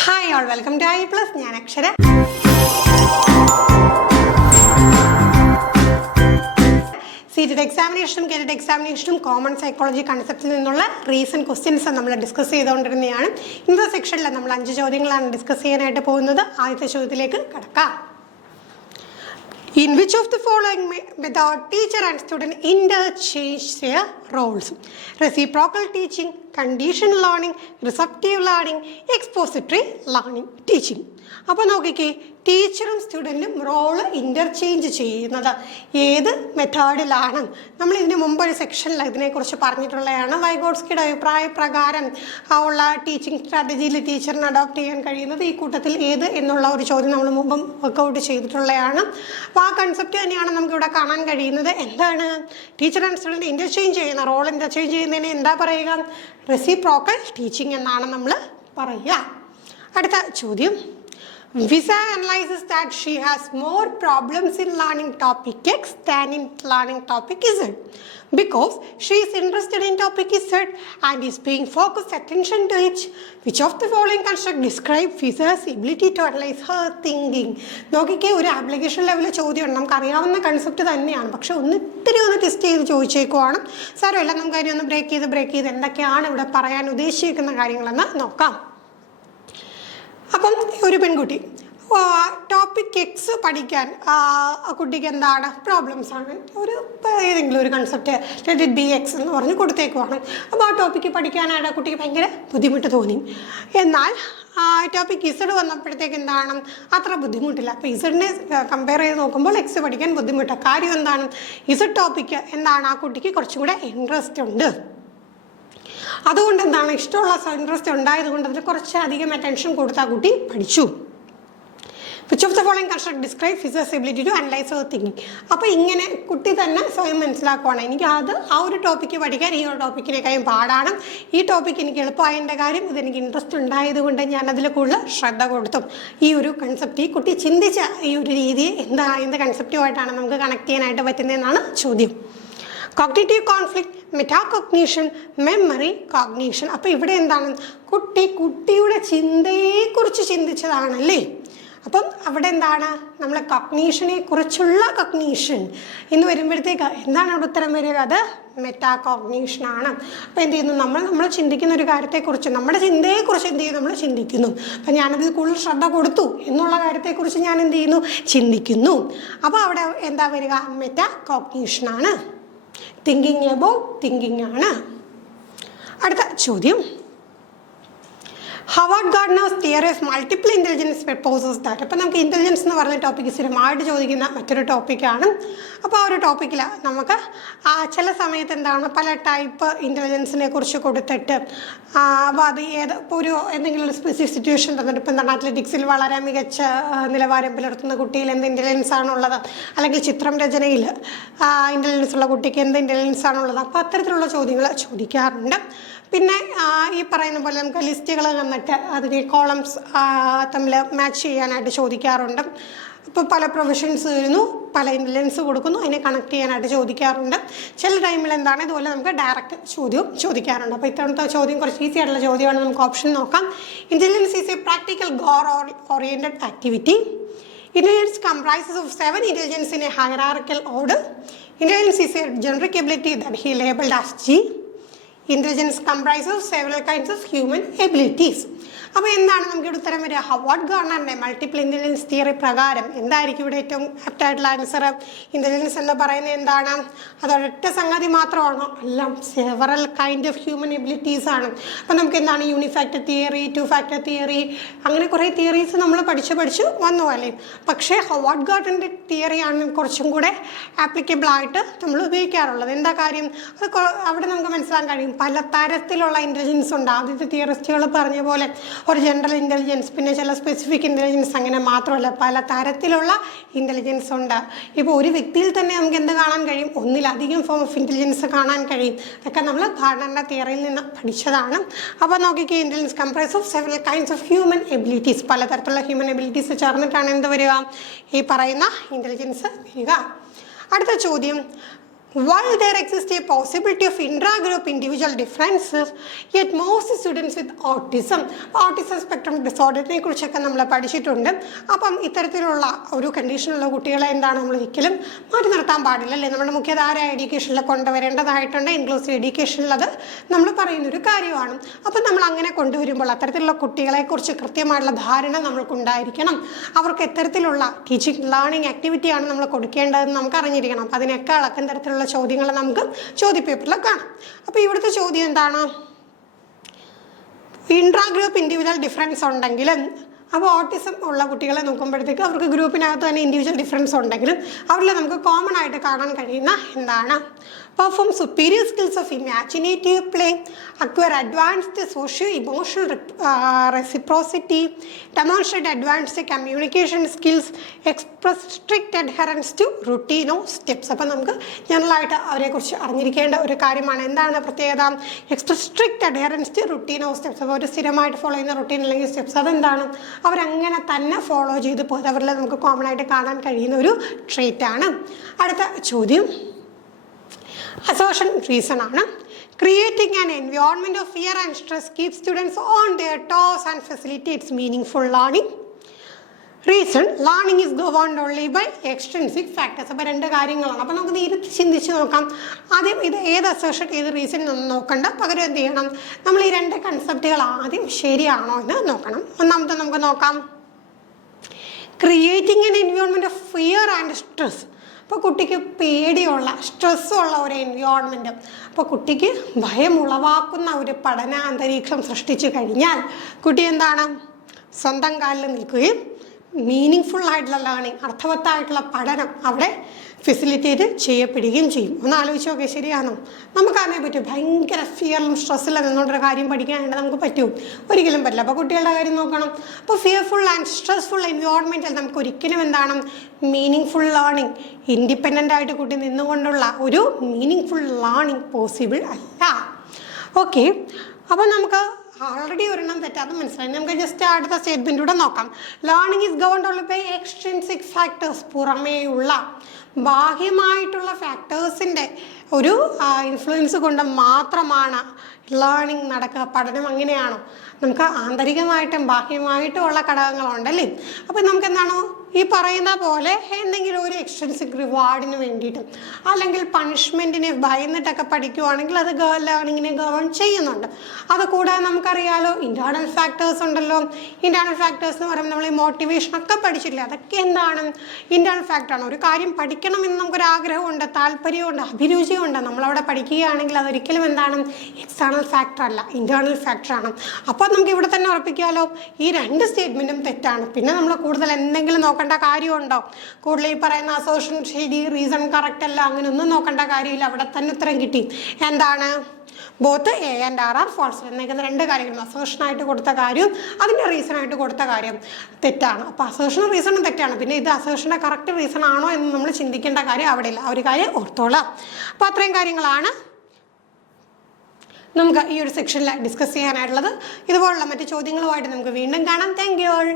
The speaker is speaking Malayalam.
Hi all, welcome to I+. ഞാൻ അക്ഷര. സീറ്റഡ് എക്സാമിനേഷനും കേറ്റഡ് എക്സാമിനേഷനും കോമൺ സൈക്കോളജി കൺസെപ്റ്റിൽ നിന്നുള്ള റീസെൻറ്റ് ക്വസ്റ്റ്യൻസ് നമ്മൾ ഡിസ്കസ് ചെയ്തുകൊണ്ടിരുന്നതാണ്. ഇന്നത്തെ സെക്ഷനിൽ നമ്മൾ 5 ചോദ്യങ്ങളാണ് ഡിസ്കസ് ചെയ്യാനായിട്ട് പോകുന്നത്. ആദ്യത്തെ ചോദ്യത്തിലേക്ക് കടക്കാം. In which of the following method teacher and student interchange their roles? Reciprocal teaching, conditional learning, receptive learning, expository learning teaching. അപ്പോൾ നോക്കിക്കേ, ടീച്ചറും സ്റ്റുഡൻറ്റും റോള് ഇൻ്റർചേഞ്ച് ചെയ്യുന്നത് ഏത് മെത്തേഡിലാണ്? നമ്മൾ ഇതിന് മുമ്പ് ഒരു സെക്ഷനിൽ ഇതിനെക്കുറിച്ച് പറഞ്ഞിട്ടുള്ളതാണ്. വൈഗോട്സ്കിയുടെ അഭിപ്രായ പ്രകാരം ഉള്ള ടീച്ചിങ് സ്ട്രാറ്റജിയിൽ ടീച്ചറിന് അഡോപ്റ്റ് ചെയ്യാൻ കഴിയുന്നത് ഈ കൂട്ടത്തിൽ ഏത് എന്നുള്ള ഒരു ചോദ്യം നമ്മൾ മുമ്പും വർക്കൗട്ട് ചെയ്തിട്ടുള്ളതാണ്. അപ്പോൾ ആ കൺസെപ്റ്റ് തന്നെയാണ് നമുക്കിവിടെ കാണാൻ കഴിയുന്നത്. എന്താണ് ടീച്ചർ ആൻഡ് സ്റ്റുഡൻറ്റ് ഇൻ്റർചേഞ്ച് ചെയ്യുന്ന റോൾ ഇൻ്റർചേഞ്ച് ചെയ്യുന്നതിന് എന്താ പറയുക? റെസിപ്രോക്കൽ ടീച്ചിങ് എന്നാണ് നമ്മൾ പറയുക. അടുത്ത ചോദ്യം, Visa analyzes that she has more problems in learning topic X than in learning topic Z because she is interested in topic Z and is paying focused attention to it. Which of the following construct describe Visa's ability to analyze her thinking? നോക്കിക്കേ, ഒരു ആപ്ലിക്കേഷൻ ലെവലിൽ ചോദ്യമാണ്. നമുക്കറിയാവുന്ന കൺസെപ്റ്റ് തന്നെയാണ്, പക്ഷെ ഇത്തിരി ടെസ്റ്റ് ചെയ്ത് ചോദിച്ചേക്കുവാണ്. സാരമില്ല, നമുക്ക് അതിനെ ഒന്ന് ബ്രേക്ക് ചെയ്ത് എന്തൊക്കെയാണ് ഇവിടെ പറയാൻ ഉദ്ദേശിക്കുന്ന കാര്യങ്ങളെന്ന് നോക്കാം. അപ്പം ഒരു പെൺകുട്ടി ടോപ്പിക് എക്സ് പഠിക്കാൻ ആ കുട്ടിക്ക് എന്താണ് പ്രോബ്ലംസ് ആണ്, ഒരു ഏതെങ്കിലും ഒരു concept let it be X എന്ന് പറഞ്ഞ് കൊടുത്തേക്കുവാണ്. അപ്പോൾ ആ ടോപ്പിക്ക് പഠിക്കാനായിട്ട് ആ കുട്ടിക്ക് ഭയങ്കര ബുദ്ധിമുട്ട് തോന്നി. എന്നാൽ ടോപ്പിക് ഇസഡ് വന്നപ്പോഴത്തേക്ക് എന്താണ്, അത്ര ബുദ്ധിമുട്ടില്ല. അപ്പോൾ ഇസഡിനെ കമ്പയർ ചെയ്ത് നോക്കുമ്പോൾ എക്സ് പഠിക്കാൻ ബുദ്ധിമുട്ടാണ്. കാര്യം എന്താണ്, ഇസഡ് ടോപ്പിക്ക് എന്താണ് ആ കുട്ടിക്ക് കുറച്ചും കൂടെ ഇൻട്രസ്റ്റ് ഉണ്ട്. അതുകൊണ്ട് എന്താണ്, ഇഷ്ടമുള്ള ഇൻട്രസ്റ്റ് ഉണ്ടായതുകൊണ്ട് അതിന് കുറച്ചധികം അറ്റൻഷൻ കൊടുത്ത ആ കുട്ടി പഠിച്ചു. Which of the following construct describe Visa's ability to analyze her thinking? അപ്പോൾ ഇങ്ങനെ കുട്ടി തന്നെ സ്വയം മനസ്സിലാക്കുവാണ്, എനിക്ക് ആ ഒരു ടോപ്പിക്ക് പഠിക്കാൻ ഈ ഒരു ടോപ്പിക്കിനേക്കാളും പാടാണ്, ഈ ടോപ്പിക്ക് എനിക്ക് എളുപ്പമായതിൻ്റെ കാര്യം ഇതെനിക്ക് ഇൻട്രസ്റ്റ് ഉണ്ടായതുകൊണ്ട് ഞാൻ അതിൽ കൂടുതൽ ശ്രദ്ധ കൊടുത്തു. ഈ ഒരു കൺസെപ്റ്റ് ഈ കുട്ടി ചിന്തിച്ച ഈ ഒരു രീതിയെ എന്ത് കൺസെപ്റ്റുമായിട്ടാണ് നമുക്ക് കണക്ട് ചെയ്യാനായിട്ട് പറ്റുന്നതെന്നാണ് ചോദ്യം. Cognitive conflict, metacognition, memory, cognition. അപ്പോൾ ഇവിടെ എന്താണ്, കുട്ടിയുടെ ചിന്തയെക്കുറിച്ച് ചിന്തിച്ചതാണല്ലേ. അപ്പം അവിടെ എന്താണ്, നമ്മൾ കോഗ്നീഷനെ കുറിച്ചുള്ള കോഗ്നീഷൻ എന്ന് വരുമ്പോഴത്തേക്ക് എന്താണ് അവിടെ ഉത്തരം വരിക? അത് മെറ്റാകോഗ്നീഷനാണ്. അപ്പോൾ എന്ത് ചെയ്യുന്നു, നമ്മൾ ചിന്തിക്കുന്ന ഒരു കാര്യത്തെക്കുറിച്ച്, നമ്മുടെ ചിന്തയെക്കുറിച്ച് എന്ത് ചെയ്യുന്നു, നമ്മൾ ചിന്തിക്കുന്നു. അപ്പം ഞാനതിൽ കൂടുതൽ ശ്രദ്ധ കൊടുത്തു എന്നുള്ള കാര്യത്തെക്കുറിച്ച് ഞാൻ എന്ത് ചെയ്യുന്നു, ചിന്തിക്കുന്നു. അപ്പോൾ അവിടെ എന്താ വരിക? മെറ്റാകോഗ്നീഷനാണ്. തിങ്കിങ് അബൌട്ട് തിങ്കിങ് ആണ്. അടുത്ത ചോദ്യം, Howard Gardner's theory of multiple intelligence proposes that. അപ്പോൾ നമുക്ക് ഇൻ്റലിജൻസ് എന്ന് പറഞ്ഞ ടോപ്പിക്ക് സ്ഥിരമായിട്ട് ചോദിക്കുന്ന മറ്റൊരു ടോപ്പിക്കാണ്. അപ്പോൾ ആ ഒരു ടോപ്പിക്കിൽ നമുക്ക് ചില സമയത്ത് എന്താണ്, പല ടൈപ്പ് ഇൻ്റലിജൻസിനെ കുറിച്ച് കൊടുത്തിട്ട് അപ്പോൾ അത് ഇപ്പോൾ എന്തെങ്കിലും ഒരു സ്പെസിഫിക് സിറ്റുവേഷൻ തന്നിട്ട്, ഇപ്പോൾ എന്താണ് അത്ലറ്റിക്സിൽ വളരെ മികച്ച നിലവാരം പുലർത്തുന്ന കുട്ടിയിൽ എന്ത് ഇൻ്റലിജൻസ് ആണുള്ളത്, അല്ലെങ്കിൽ ചിത്രം രചനയിൽ ഇൻ്റലിജൻസ് ഉള്ള കുട്ടിക്ക് എന്ത് ഇൻ്റലിജൻസ് ആണുള്ളത്. അപ്പോൾ അത്തരത്തിലുള്ള ചോദ്യങ്ങൾ ചോദിക്കാറുണ്ട്. പിന്നെ ഈ പറയുന്ന പോലെ നമുക്ക് ലിസ്റ്റുകൾ തന്നിട്ട് അതിനെ കോളംസ് തമ്മിൽ മാച്ച് ചെയ്യാനായിട്ട് ചോദിക്കാറുണ്ട്. ഇപ്പോൾ പല പ്രൊഫഷൻസ് വരുന്നു, പല ഇൻ്റലിജൻസ് കൊടുക്കുന്നു, അതിനെ കണക്ട് ചെയ്യാനായിട്ട് ചോദിക്കാറുണ്ട്. ചില ടൈമിൽ എന്താണ് ഇതുപോലെ നമുക്ക് ഡയറക്റ്റ് ചോദിക്കാറുണ്ട്. അപ്പോൾ ഇത്തവണത്തെ ചോദ്യം കുറച്ച് ഈസി ആയിട്ടുള്ള ചോദ്യമാണ്. നമുക്ക് ഓപ്ഷൻ നോക്കാം. Intelligence is A practical goal oriented activity. Intelligence comprises of 7 intelligence in a hierarchical order. Intelligence is a generic ability that he labeled as G. Intelligence comprises of several kinds of human abilities. അപ്പോൾ എന്താണ് നമുക്കിവിടെ ഉത്തരം വരിക? ഹവാർഡ് ഗാർഡനറിൻ്റെ മൾട്ടിപ്പിൾ ഇൻ്റലിജൻസ് തിയറി പ്രകാരം എന്തായിരിക്കും ഇവിടെ ഏറ്റവും ആപ്റ്റായിട്ടുള്ള ആൻസർ? ഇൻ്റലിജൻസ് എന്ന് പറയുന്നത് എന്താണ്, അതൊരൊറ്റ സംഗതി മാത്രമാണോ? അല്ല, several kind of human abilities ആണ്. അപ്പോൾ നമുക്ക് എന്താണ് യൂണിഫാക്ടർ തിയറി, 2 ഫാക്ടർ തിയറി, അങ്ങനെ കുറേ തിയറീസ് നമ്മൾ പഠിച്ചു വന്നു അല്ലേ. പക്ഷേ ഹവാർഡ് ഗാർഡൻ്റെ തിയറിയാണ് കുറച്ചും കൂടെ ആപ്ലിക്കബിൾ ആയിട്ട് നമ്മൾ ഉപയോഗിക്കാറുള്ളത്. എന്താ കാര്യം, അത് അവിടെ നമുക്ക് മനസ്സിലാക്കാൻ കഴിയും പല തരത്തിലുള്ള ഇൻ്റലിജൻസ് ഉണ്ട്. ആദ്യത്തെ തിയറിസ്റ്റുകൾ പറഞ്ഞ പോലെ ഒരു ജനറൽ ഇൻ്റലിജൻസ്, പിന്നെ ചില സ്പെസിഫിക് ഇൻ്റലിജൻസ്, അങ്ങനെ മാത്രമല്ല പല തരത്തിലുള്ള ഇൻ്റലിജൻസ് ഉണ്ട്. ഇപ്പോൾ ഒരു വ്യക്തിയിൽ തന്നെ നമുക്ക് എന്ത് കാണാൻ കഴിയും, ഒന്നിലധികം ഫോം ഓഫ് ഇൻ്റലിജൻസ് കാണാൻ കഴിയും. അതൊക്കെ നമ്മൾ ഗാർഡനറിൻ്റെ തിയറിയിൽ നിന്ന് പഠിച്ചതാണ്. അപ്പോൾ നോക്കിക്കേ, intelligence comprise of several kinds of human abilities, പലതരത്തിലുള്ള ഹ്യൂമൻ എബിലിറ്റീസ് ചേർന്നിട്ടാണ് എന്ത് വരിക, ഈ പറയുന്ന ഇൻ്റലിജൻസ് വരിക. അടുത്ത ചോദ്യം, While there exists a possibility of intra-group individual differences, yet most students with autism spectrum disorder നെ കുറിച്ചൊക്കെ നമ്മൾ പഠിച്ചിട്ടുണ്ട്. അപ്പം ഇത്തരത്തിലുള്ള ഒരു കണ്ടീഷനുള്ള കുട്ടികളെ എന്താണ് നമ്മൾ ഒരിക്കലും മാറ്റി നിർത്താൻ പാടില്ല അല്ലേ? നമ്മുടെ മുഖ്യധാര എഡ്യൂക്കേഷനിൽ കൊണ്ടുവരേണ്ടതായിട്ടുണ്ട്. ഇൻക്ലൂസീവ് എഡ്യൂക്കേഷനിൽ അത് നമ്മൾ പറയുന്നൊരു കാര്യമാണ്. അപ്പം നമ്മൾ അങ്ങനെ കൊണ്ടുവരുമ്പോൾ അത്തരത്തിലുള്ള കുട്ടികളെക്കുറിച്ച് കൃത്യമായിട്ടുള്ള ധാരണ നമ്മൾക്കുണ്ടായിരിക്കണം. അവർക്ക് എത്തരത്തിലുള്ള ടീച്ചിങ് ലേണിംഗ് ആക്ടിവിറ്റിയാണ് നമ്മൾ കൊടുക്കേണ്ടതെന്ന് നമുക്ക് അറിഞ്ഞിരിക്കണം. അപ്പം അതിനൊക്കെ അളക്കുന്ന തരത്തിലുള്ള ചോദ്യങ്ങൾ നമുക്ക് ചോദ്യപേപ്പറിൽ കാണാം. അപ്പോൾ ഇവിടുത്തെ ചോദ്യം എന്താണ്? ഇൻട്രാ ഗ്രൂപ്പ് ഇൻഡിവിജ്വൽ ഡിഫറൻസ് ഉണ്ടെങ്കിൽ, അപ്പോൾ ഓട്ടിസം ഉള്ള കുട്ടികളെ നോക്കുമ്പോഴത്തേക്ക് അവർക്ക് ഗ്രൂപ്പിനകത്ത് തന്നെ ഇൻഡിവിജ്വൽ ഡിഫറൻസ് ഉണ്ടെങ്കിലും അവരിൽ നമുക്ക് കോമൺ ആയിട്ട് കാണാൻ കഴിയുന്ന എന്താണ്? perform superior skills of imaginative play, acquire advanced socio-emotional reciprocity, demonstrate advanced communication skills, express strict adherence to routine or steps. അപ്പോൾ നമുക്ക് ജനറലായിട്ട് അവരെക്കുറിച്ച് അറിഞ്ഞിരിക്കേണ്ട ഒരു കാര്യമാണ്. എന്താണ് പ്രത്യേകത? Express strict adherence to routine of steps. അപ്പോൾ ഒരു സ്ഥിരമായിട്ട് ഫോളോ ചെയ്യുന്ന റുട്ടീൻ അല്ലെങ്കിൽ സ്റ്റെപ്സ്, അതെന്താണ്? അവരങ്ങനെ തന്നെ ഫോളോ ചെയ്ത് പോയത് അവരിൽ നമുക്ക് കോമൺ ആയിട്ട് കാണാൻ കഴിയുന്ന ഒരു ട്രേറ്റാണ്. അടുത്ത ചോദ്യം assertion reason ആണ്. Creating an environment of fear and stress keeps students on their toes and facilitates meaningful learning. Reason, learning is governed only by extrinsic factors. അപ്പോൾ രണ്ട് കാര്യങ്ങളാണ്. അപ്പോൾ നമുക്ക് ഇരുത്തി ചിന്തിച്ച് നോക്കാം. ആദ്യം ഇത് ഏത് അസേർഷൻ ഏത് റീസൺ ഒന്നും നോക്കണ്ട, പകരം എന്ത് ചെയ്യണം? നമ്മൾ ഈ രണ്ട് കൺസെപ്റ്റുകൾ ആദ്യം ശരിയാണോ എന്ന് നോക്കണം. ഒന്നാമത്തെ നമുക്ക് നോക്കാം. Creating N environment of fear and stress. അപ്പോൾ കുട്ടിക്ക് പേടിയുള്ള സ്ട്രെസ്സുള്ള ഒരു എൻവയോൺമെൻറ്റ്, അപ്പോൾ കുട്ടിക്ക് ഭയം ഉളവാക്കുന്ന ഒരു പഠന അന്തരീക്ഷം സൃഷ്ടിച്ചു കഴിഞ്ഞാൽ കുട്ടി എന്താണ്? സ്വന്തം കാലിൽ നിൽക്കുകയും മീനിങ് ഫുൾ ആയിട്ടുള്ള ലേണിംഗ്, അർത്ഥവത്തായിട്ടുള്ള പഠനം അവിടെ ഫെസിലിറ്റേറ്റ് ചെയ്യപ്പെടുകയും ചെയ്യും. ഒന്ന് ആലോചിച്ച് നോക്കിയാൽ ശരിയാണോ? നമുക്കതിനെ പറ്റും. ഭയങ്കര ഫിയറിലും സ്ട്രെസ്സിലും നിന്നുകൊണ്ടൊരു കാര്യം പഠിക്കാനായിട്ട് നമുക്ക് പറ്റും? ഒരിക്കലും പറ്റില്ല. അപ്പോൾ കുട്ടികളുടെ കാര്യം നോക്കണം. അപ്പോൾ ഫിയർഫുൾ ആൻഡ് സ്ട്രെസ്ഫുൾ എൻവയോൺമെൻറ്റിൽ നമുക്ക് ഒരിക്കലും എന്താണ് മീനിങ് ഫുൾ ലേണിംഗ്, ഇൻഡിപെൻഡൻ്റ് ആയിട്ട് കുട്ടി നിന്നുകൊണ്ടുള്ള ഒരു മീനിങ് ഫുൾ ലേണിംഗ് പോസിബിൾ അല്ല. ഓക്കെ, അപ്പോൾ നമുക്ക് ഓൾറെഡി ഒരെണ്ണം തെറ്റാതെ മനസ്സിലായി. നമുക്ക് ജസ്റ്റ് അടുത്ത സ്റ്റേറ്റ്മെൻറ്റൂടെ നോക്കാം. Learning is governed only by extrinsic factors. പുറമേയുള്ള ബാഹ്യമായിട്ടുള്ള ഫാക്ടേഴ്സിൻ്റെ ഒരു ഇൻഫ്ലുവൻസ് കൊണ്ട് മാത്രമാണ് ലേണിംഗ് നടക്കുക. പഠനം അങ്ങനെയാണോ? നമുക്ക് ആന്തരികമായിട്ടും ബാഹ്യമായിട്ടും ഉള്ള ഘടകങ്ങളുണ്ടല്ലേ. അപ്പോൾ നമുക്ക് എന്താണോ ഈ പറയുന്ന പോലെ എന്തെങ്കിലും ഒരു എക്സ്ട്രിൻസിക് റിവാർഡിന് വേണ്ടിയിട്ടും അല്ലെങ്കിൽ പണിഷ്മെൻറ്റിനെ ഭയന്നിട്ടൊക്കെ പഠിക്കുവാണെങ്കിൽ അത് ലേണിങ്ങിനെ ഗവേൺ ചെയ്യുന്നുണ്ട്. അതുകൂടാതെ നമുക്കറിയാലോ ഇൻറ്റേർണൽ ഫാക്ടേഴ്സ് ഉണ്ടല്ലോ. ഇൻറ്റേർണൽ ഫാക്ടേഴ്സ് എന്ന് പറയുമ്പോൾ നമ്മൾ ഈ മോട്ടിവേഷനൊക്കെ പഠിച്ചിട്ടില്ല, അതൊക്കെ എന്താണ്? ഇൻറ്റേർണൽ ഫാക്ടറാണ്. ഒരു കാര്യം പഠിക്കണമെന്ന് നമുക്കൊരാഗ്രഹമുണ്ട്, താല്പര്യമുണ്ട്, അഭിരുചിയുണ്ട്, നമ്മളവിടെ പഠിക്കുകയാണെങ്കിൽ അതൊരിക്കലും എന്താണ് എക്സ്റ്റേണൽ ഫാക്ടർ അല്ല, ഇൻറ്റേർണൽ ഫാക്ടറാണ്. അപ്പോൾ നമുക്ക് ഇവിടെ തന്നെ ഉറപ്പിക്കാമല്ലോ ഈ രണ്ട് സ്റ്റേറ്റ്മെൻറ്റും തെറ്റാണ്. പിന്നെ നമ്മൾ കൂടുതൽ എന്തെങ്കിലും നോക്കേണ്ട കാര്യമുണ്ടോ? കൂടുതൽ ഈ പറയുന്ന അസോഷൻ ശരി, റീസൺ കറക്റ്റ് അല്ല, അങ്ങനെ ഒന്നും നോക്കേണ്ട കാര്യമില്ല. അവിടെ തന്നെ ഉത്തരം കിട്ടി. എന്താണ്? Both A and R are false എന്നേക്കുന്ന രണ്ട് കാര്യങ്ങളും, അസേർഷനായിട്ട് കൊടുത്ത കാര്യം അതിൻ്റെ റീസണായിട്ട് കൊടുത്ത കാര്യം തെറ്റാണ്. അപ്പോൾ അസേർഷനും റീസണും തെറ്റാണ്. പിന്നെ ഇത് അസേർഷൻ്റെ കറക്റ്റ് റീസൺ ആണോ എന്ന് നമ്മൾ ചിന്തിക്കേണ്ട കാര്യം അവിടെ ഇല്ല. ആ ഒരു കാര്യം ഓർത്തോളാം. അപ്പോൾ അത്രയും കാര്യങ്ങളാണ് നമുക്ക് ഈ ഒരു സെക്ഷനിൽ ഡിസ്കസ് ചെയ്യാനായിട്ടുള്ളത്. ഇതുപോലുള്ള മറ്റ് ചോദ്യങ്ങളുമായിട്ട് നമുക്ക് വീണ്ടും കാണാം. Thank you all.